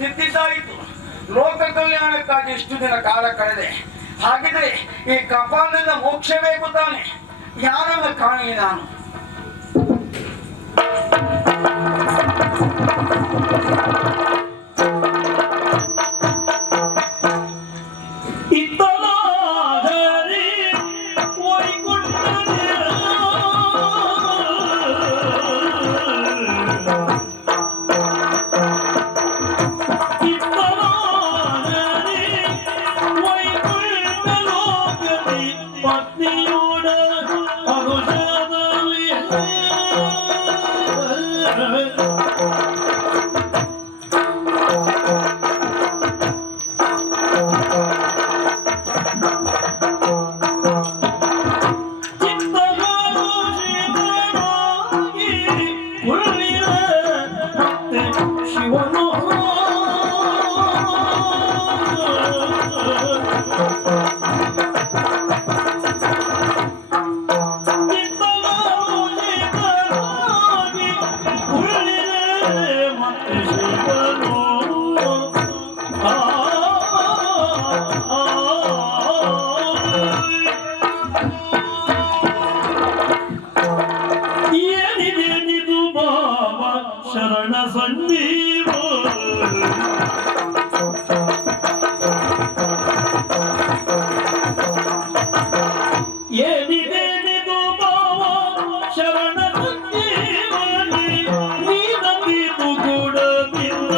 ತಿದ್ದಿದ್ದಾಯಿತು. ಲೋಕ ಕಲ್ಯಾಣಕ್ಕಾಗಿ ಇಷ್ಟು ದಿನ ಕಾಲ ಕಳೆದೆ. ಹಾಗಿದ್ರೆ ಈ ಕಪಾಲದಿಂದ ಮೋಕ್ಷ ಬೇಕು ತಾನೆ? ಯಾರನ್ನ ಕಾಣಿ ನಾನು? ಶರಣ ಸಂಜೀವ ಏನಿದೇನಿದು ಭಾವ ಶರಣ ಸಂಜೀವನಿ ನೀನಂದಿದು ಗುಡದಿಂದ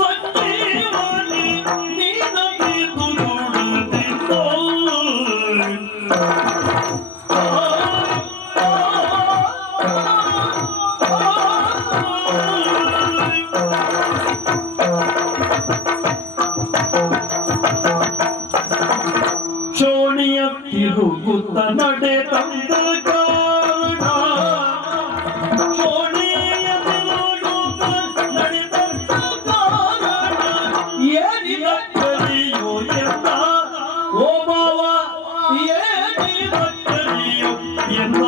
ಸಂಜೀವನಿ ನೀನಂದಿದು ಗುಡದಿಂದ ತಿರುಗುತ್ತ ನಡೆ ತಂದ ಕಾರಣ ಶೋಣಿಯ ತಿರುಗುತ್ತ ನಡೆ ತಂದ ಕಾರಣ ಏನಿಲ್ಲ ಕಲಿಯೋ ಎಂದ ಓ ಬಾವ ಏನಿಲ್ಲ ಕಲಿಯೋ ಎಂದ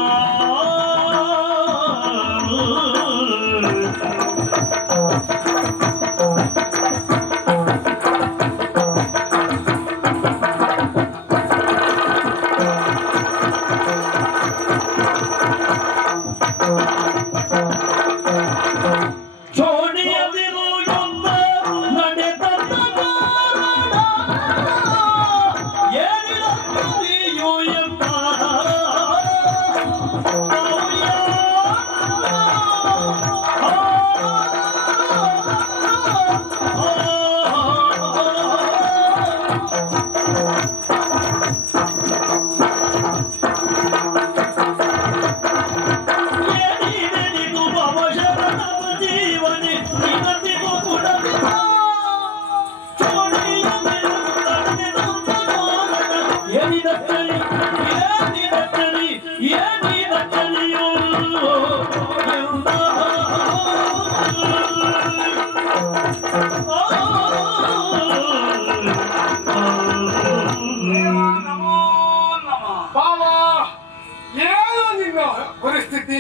ಪರಿಸ್ಥಿತಿ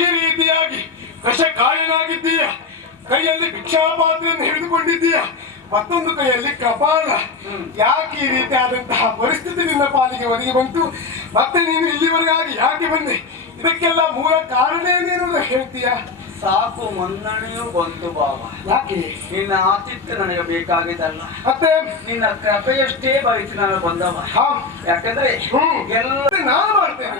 ಈ ರೀತಿಯಾಗಿ ಕಷಕಾಯನಾಗಿದ್ದೀಯ. ಕೈಯಲ್ಲಿ ಭಿಕ್ಷಾಪಾತ್ರೆಯನ್ನು ಹಿಡಿದುಕೊಂಡಿದ್ದೀಯ, ಮತ್ತೊಂದು ಕೈಯಲ್ಲಿ ಕಪಾಲ. ಯಾಕೆ ಈ ರೀತಿ ಆದಂತಹ ಪರಿಸ್ಥಿತಿ ನಿನ್ನ ಪಾಲಿಗೆ ಒದಗಿ ಬಂತು? ಮತ್ತೆ ನೀನು ಇಲ್ಲಿವರೆಗಾಗಿ ಯಾಕೆ ಬಂದೆ? ಇದಕ್ಕೆಲ್ಲ ಮೂಲ ಕಾರಣ ಏನೇನು ಹೇಳ್ತೀಯ? ಸಾಕು, ಮನ್ನಣೆಯೂ ಬಂತು ಬಾವ. ಯಾಕೆ? ನಿನ್ನ ಆತಿಥ್ಯ ನನಗೆ ಬೇಕಾಗಿದ್ದಲ್ಲ, ಮತ್ತೆ ನಿನ್ನ ಕೃಪೆಯಷ್ಟೇ ಬಯಸಿ ನಾನು ಬಂದವ. ಯಾಕಂದ್ರೆ ಎಲ್ಲ ನಾನು ಮಾಡ್ತೇನೆ.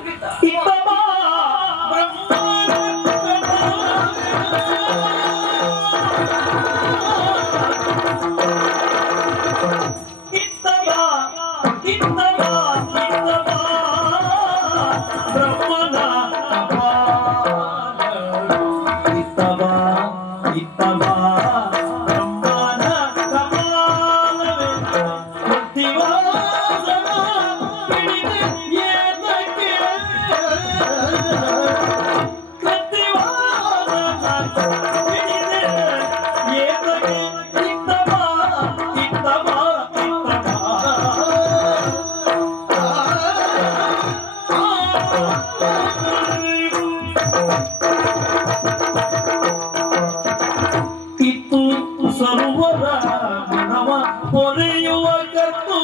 ಸರ್ವರ ಮನವ ಪೊರೆಯುವ ಕತ್ತು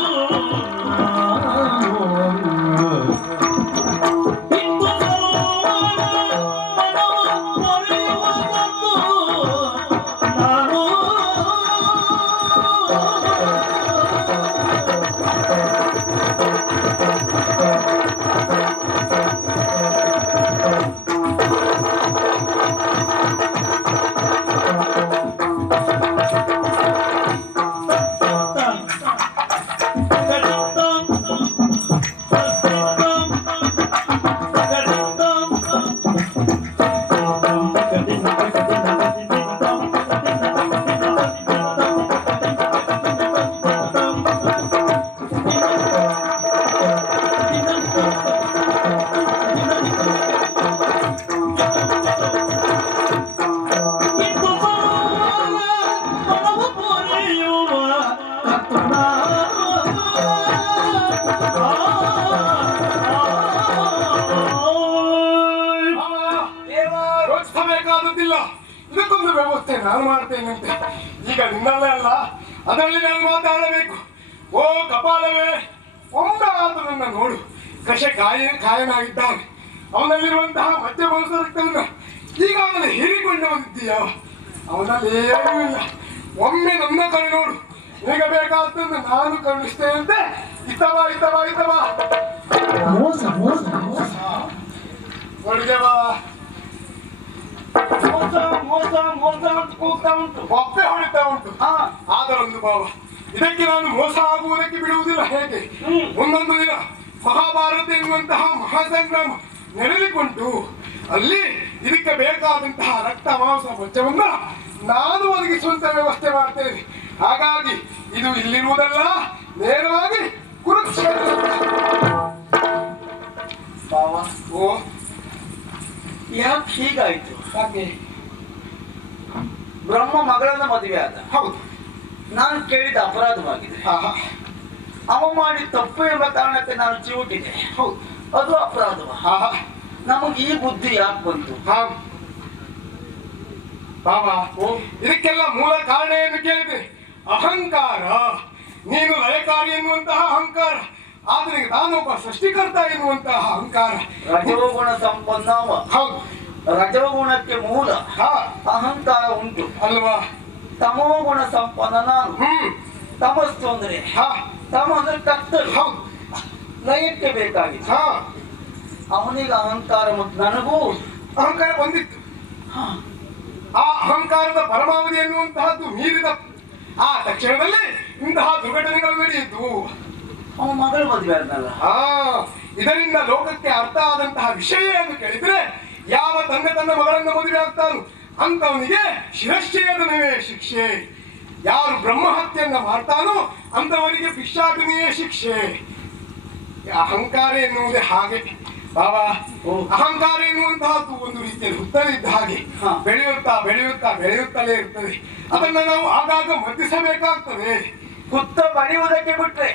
ಇತ್ತು ಸರ್ವರ ಮನವ ಪೊರೆಯುವ ಕತ್ತು ನಾನು ಯೋಚಿಸಬೇಕಾದದ್ದಿಲ್ಲ, ಇದಕ್ಕೊಂದು ವ್ಯವಸ್ಥೆ ನಾನು ಮಾಡ್ತೇನಂತೆ. ಈಗ ನಿನ್ನಲ್ಲೇ ಅಲ್ಲ, ಅದರಲ್ಲಿ ನಾನು ಮಾತಾಡಬೇಕು. ಓ ಕಪಾಲವೇ, ಒಮ್ಮೆ ಆತನನ್ನ ನೋಡು. ಕಾಯನಾಗಿದ್ದಾನೆ. ಅವನಲ್ಲಿರುವಂತಹ ಮಧ್ಯಮಾಂಸ ರಕ್ತವನ್ನ ಈಗಾಗಲೇ ಹೀರಿಕೊಂಡು ಬಂದಿದ್ದೀಯ. ಅವನಲ್ಲಿ ಏನೂ ಇಲ್ಲ. ಒಮ್ಮೆ ನನ್ನ ಕಡೆ ನೋಡು. ಈಗ ಬೇಕಾದನ್ನು ನಾನು ಕರುಣಿಸ್ತೇನಂತೆ. ಇತ್ತವಾ ಇತ್ತವಾ ಇತ್ತವಾ ಮೋಸ ಮೋಸ ಮೋಸ ಒಳಗೆ ಬಾ. ಮೋಸ ಮೋಸ ಮೋಸ ಅಂತ ಕೂಗ್ತಾ ಉಂಟು. ಒಪ್ಪೆ ಹೊಡಿತಾ ಉಂಟು. ಆದರೊಂದು ಭಾವ, ಇದಕ್ಕೆ ನಾನು ಮೋಸ ಆಗುವುದಕ್ಕೆ ಬಿಡುವುದಿಲ್ಲ. ಹೇಗೆ ಒಂದೊಂದು ದಿನ ಮಹಾಭಾರತ ಎನ್ನುವಂತಹ ಮಹಾಸಂಗ್ರಾಮ ನಡೆದುಕೊಂಡು ಅಲ್ಲಿ ಇದಕ್ಕೆ ಬೇಕಾದಂತಹ ರಕ್ತ ಮಾಂಸ ಮಜ್ಜವನ್ನ ನಾನು ಒದಗಿಸುವಂತ ವ್ಯವಸ್ಥೆ ಮಾಡ್ತೇನೆ. ಹಾಗಾಗಿ ಇದು ಇಲ್ಲಿರುವುದಲ್ಲ, ನೇರವಾಗಿ ಕುರುಕ್ಷೇತ್ರ. ಬಾವ, ಓ ಯಾಕೆ ಹೀಗಾಯ್ತು? ಹಾಗೆ ಬ್ರಹ್ಮ ಮಗಳನ್ನ ಮದುವೆ ಆದ. ಹೌದು. ನಾನು ಕೇಳಿದ ಅಪರಾಧವಾಗಿದೆ. ಆಹಾ. ಅವ ಮಾಡಿ ತಪ್ಪು ಎಂಬ ಕಾರಣಕ್ಕೆ ನಾನು ಚಿವುಟಿದೆ. ಹೌದು. ಅದು ಅಪರಾಧವ. ಆಹಾ. ನಮಗೆ ಈ ಬುದ್ಧಿ ಯಾಕೆ ಬಂತು? ಬಾಬಾ, ಇದಕ್ಕೆಲ್ಲ ಮೂಲ ಕಾರಣ ಏನು ಕೇಳಿದ್ರೆ ಅಹಂಕಾರ. ನೀನು ಲಯಕಾರಿ ಎನ್ನುವಂತಹ ಅಹಂಕಾರ, ಆದ್ರೆ ನಾನೊಬ್ಬ ಸೃಷ್ಟಿಕರ್ತ ಎನ್ನುವಂತಹ ಅಹಂಕಾರ. ರಜೋಗುಣ ಸಂಪನ್ನ ಅವ. ಹೌದು. ರಜೋಗುಣಕ್ಕೆ ಮೂಲ ಅಹಂಕಾರ ಉಂಟು ಅಲ್ವಾ? ತಮೋಗುಣ ಸಂಪನ್ನ ನಾನು. ತಮಸ್ಸು ಅಂದ್ರೆ ತಮ ಅಂದ್ರೆ ಕತ್ತಲು. ಹೌದು. ಲಯಕ್ಕೆ ಬೇಕಾಗಿತ್ತು. ಅವನಿಗೆ ಅಹಂಕಾರ ಮತ್ತು ನನಗೂ ಅಹಂಕಾರ ಬಂದಿತ್ತು. ಆ ಅಹಂಕಾರದ ಪರಮಾವಧಿ ಎನ್ನುವಂತಹದ್ದು ಮೀರಿದ ಆ ತಕ್ಷಣದಲ್ಲಿ ಇಂತಹ ದುರ್ಘಟನೆಗಳು ನಡೆಯಿತು. ಅವನ ಮಗಳು ಮದುವೆ ಆದ್ನಲ್ಲ. ಇದರಿಂದ ಲೋಕಕ್ಕೆ ಅರ್ಥ ಆದಂತಹ ವಿಷಯ ಎಂದು ಕೇಳಿದ್ರೆ, ಯಾವ ತಂದೆ ತನ್ನ ಮಗಳನ್ನ ಮದುವೆ ಆಗ್ತಾನು ಅಂತವನಿಗೆ ಶಿರಶ್ಛೇದನವೇ ಶಿಕ್ಷೆ. ಯಾರು ಬ್ರಹ್ಮಹತ್ಯೆಯನ್ನ ಮಾಡ್ತಾನೋ ಅಂತವನಿಗೆ ಭಿಕ್ಷಾಟನೆಯೇ ಶಿಕ್ಷೆ. ಅಹಂಕಾರ ಎನ್ನುವುದೇ ಹಾಗೆ ಬಾಬಾ. ಅಹಂಕಾರ ಎನ್ನುವಂತಹದ್ದು ಒಂದು ರೀತಿಯಲ್ಲಿ ಹುತ್ತಲಿದ್ದ ಹಾಗೆ ಬೆಳೆಯುತ್ತಾ ಬೆಳೆಯುತ್ತಾ ಬೆಳೆಯುತ್ತಲೇ ಇರ್ತದೆ. ಅದನ್ನ ನಾವು ಆಗಾಗ ಮರ್ದಿಸಬೇಕಾಗ್ತದೆ. ಹುತ್ತ ಬರೆಯುವುದಕ್ಕೆ ಬಿಟ್ರೆ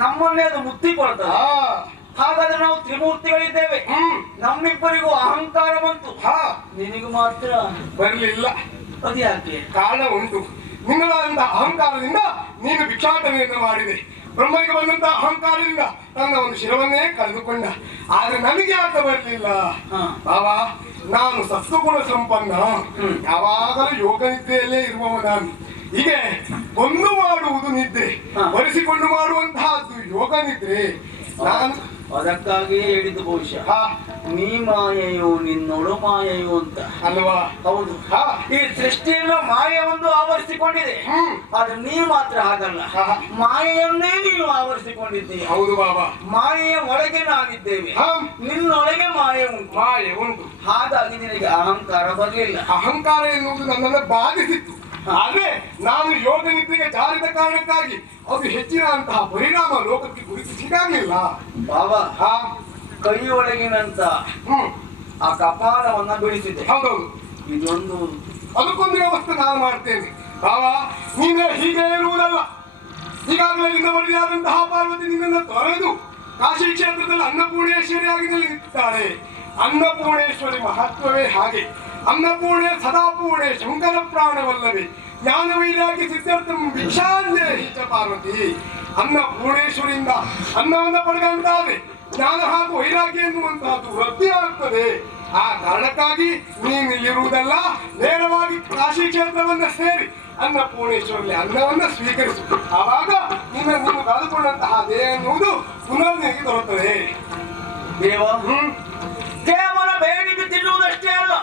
ನಮ್ಮನ್ನೇ ಅದು ಮುತ್ತಿಕೊಳ್ತದೆ. ಹಾಗಾದ್ರೆ ನಾವು ತ್ರಿಮೂರ್ತಿಗಳಿದ್ದೇವೆ. ನಮ್ಮಿಬ್ಬರಿಗೂ ಅಹಂಕಾರ ಬಂತು. ನಿನಗೂ ಮಾತ್ರ ಬರಲಿಲ್ಲ. ಅದು ಯಾಕೆ? ಕಾರಣ ಉಂಟು. ನಿನ್ನದಾದಂತ ಅಹಂಕಾರದಿಂದ ನೀನು ಭಿಕ್ಷಾಟನೆಯನ್ನು ಮಾಡಿದೆ. ಬ್ರಹ್ಮನಿಗೆ ಬಂದಂತಹ ಅಹಂಕಾರದಿಂದ ತನ್ನ ಒಂದು ಶಿರವನ್ನೇ ಕಳೆದುಕೊಂಡ. ಆದ್ರೆ ನನಗೆ ಯಾಕೆ ಬರಲಿಲ್ಲ ಬಾಬಾ? ನಾನು ಸತ್ವಗುಣ ಸಂಪನ್ನ, ಯಾವಾಗಲೂ ಯೋಗ ನಿದ್ರೆಯಲ್ಲೇ ಇರುವವ ನಾನು. ಹೀಗೆ ಒಂದು ಮಾಡುವುದು ನಿದ್ರೆ, ಬರೆಸಿಕೊಂಡು ಮಾಡುವಂತಹದ್ದು ಯೋಗ ನಿದ್ರೆ. ನಾನು ಅದಕ್ಕಾಗಿಯೇ ಹೇಳಿದ್ದು ಬಹುಶಃ ನೀ ಮಾಯೆಯೋ ನಿನ್ನೊಳು ಮಾಯೆಯೋ ಅಂತ ಅಲ್ವಾ? ಹೌದು. ಈ ಸೃಷ್ಟಿಯನ್ನು ಮಾಯೆ ಒಂದು ಆವರಿಸಿಕೊಂಡಿದೆ. ಆದ್ರೆ ನೀ ಮಾತ್ರ ಹಾಗಲ್ಲ, ಮಾಯೆಯನ್ನೇ ನೀನು ಆವರಿಸಿಕೊಂಡಿದ್ದೀಯ. ಹೌದು ಬಾಬಾ. ಮಾಯೆಯ ಒಳಗೆ ನಾವಿದ್ದೇವೆ, ನಿನ್ನೊಳಗೆ ಮಾಯೆ ಉಂಟು. ಮಾಯೆ ಉಂಟು. ಹಾಗಾಗಿ ನಿನಗೆ ಅಹಂಕಾರ ಬರಲಿಲ್ಲ. ಅಹಂಕಾರ ಎನ್ನುವುದು ನನ್ನನ್ನು ಬಾಧಿಸಿತ್ತು. ಆದ್ರೆ ನಾನು ಯೋಗ ನಿದ್ರೆಗೆ ಜಾರಿದ ಕಾರಣಕ್ಕಾಗಿ ಅದು ಹೆಚ್ಚಿನಂತಹ ಪರಿಣಾಮ ಲೋಕಕ್ಕೆ ಕುರಿತು ಸಿಗಲಿಲ್ಲ ಬಾಬಾ. ಕೈ ಒಳಗಿನಂತ ಆ ಕಪಾಲವನ್ನ ಬಿಡಿಸಿದೆ. ಹೌದೌದು. ಇದೊಂದು ಅದಕ್ಕೊಂದು ವ್ಯವಸ್ಥೆ ನಾನು ಮಾಡ್ತೇನೆ ಬಾಬಾ. ನೀನೇ ಹೀಗೆ ಇರುವುದಲ್ಲ. ಈಗಾಗಲೇ ನಿನ್ನ ಮನೆಯಾದಂತಹ ಪಾರ್ವತಿ ನಿನ್ನನ್ನು ತೊರೆದು ಕಾಶಿ ಕ್ಷೇತ್ರದಲ್ಲಿ ಅನ್ನಪೂರ್ಣೇಶ್ವರಿಯಾಗಿ ನಿಂತಿದ್ದಾಳೆ. ಅನ್ನಪೂರ್ಣೇಶ್ವರಿ ಮಹತ್ವವೇ ಹಾಗೆ. ಅನ್ನಪೂರ್ಣೆ ಸದಾಪೂರ್ಣೆ ಶಂಕರ ಪ್ರಾಣವಲ್ಲವೇ. ಜ್ಞಾನ ವೈರಾಗ್ಯ ಸಿದ್ಧಾರ್ಥ ಭಿಕ್ಷಾಂಜಲಿ ಹಿತ ಪಾರ್ವತಿ. ಅನ್ನ ಪೂರ್ಣೇಶ್ವರಿಂದ ಅನ್ನವನ್ನು ಪಡೆದಂತಾದ್ರೆ ಜ್ಞಾನ ಹಾಗೂ ವೈರಾಗ್ಯ ಎನ್ನುವಂತಹದ್ದು ವೃದ್ಧಿ ಆಗ್ತದೆ. ಆ ಕಾರಣಕ್ಕಾಗಿ ನೀನು ಇಲ್ಲಿರುವುದಲ್ಲ, ನೇರವಾಗಿ ಕಾಶಿ ಕ್ಷೇತ್ರವನ್ನ ಸೇರಿ ಅನ್ನಪೂರ್ಣೇಶ್ವರಲ್ಲಿ ಅನ್ನವನ್ನ ಸ್ವೀಕರಿಸು. ಆವಾಗ ನೀನು ಕಳೆದುಕೊಂಡಂತಹ ದೇಹ ಎನ್ನುವುದು ಪುನರ್ ನಿನಗೆ ದೊರೆಯುತ್ತದೆ. ದೇವ ಕೇವಲ ಬೇಡಿಕೆ ತಿನ್ನುವುದಷ್ಟೇ ಅಲ್ಲ,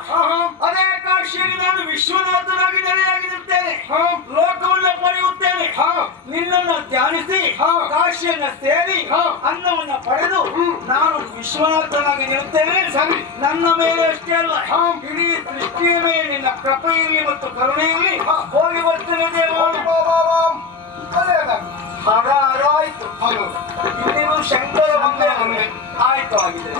ಅದೇ ಕಾಶಿಯಲ್ಲಿ ನಾನು ವಿಶ್ವನಾಥನಾಗಿ ನೆಲೆಯಾಗಿರುತ್ತೇನೆ, ಲೋಕವನ್ನ ಪಡೆಯುತ್ತೇನೆ. ನಿನ್ನನ್ನು ಧ್ಯಾನಿಸಿ ಕಾಶಿಯನ್ನ ಸೇರಿ ಅನ್ನವನ್ನ ಪಡೆದು ನಾನು ವಿಶ್ವನಾಥನಾಗಿ ನಿರುತ್ತೇನೆ. ಸರಿ, ನನ್ನ ಮೇಲೆ ಅಷ್ಟೇ ಅಲ್ಲ, ಇಡೀ ಸೃಷ್ಟಿಯ ಮೇಲೆ ನಿನ್ನ ಕೃಪೆಯಲ್ಲಿ ಮತ್ತು ಕರುಣೆಯಲ್ಲಿ ಹೋಗಿ ಬರ್ತೇನೆ ದೇವ. ಹರ ಹರ ಆಯ್ತು. ಇನ್ನೇನು ಶಂಕರ ಒಂದೇ ಆಯ್ತು ಆಗಿದೆ.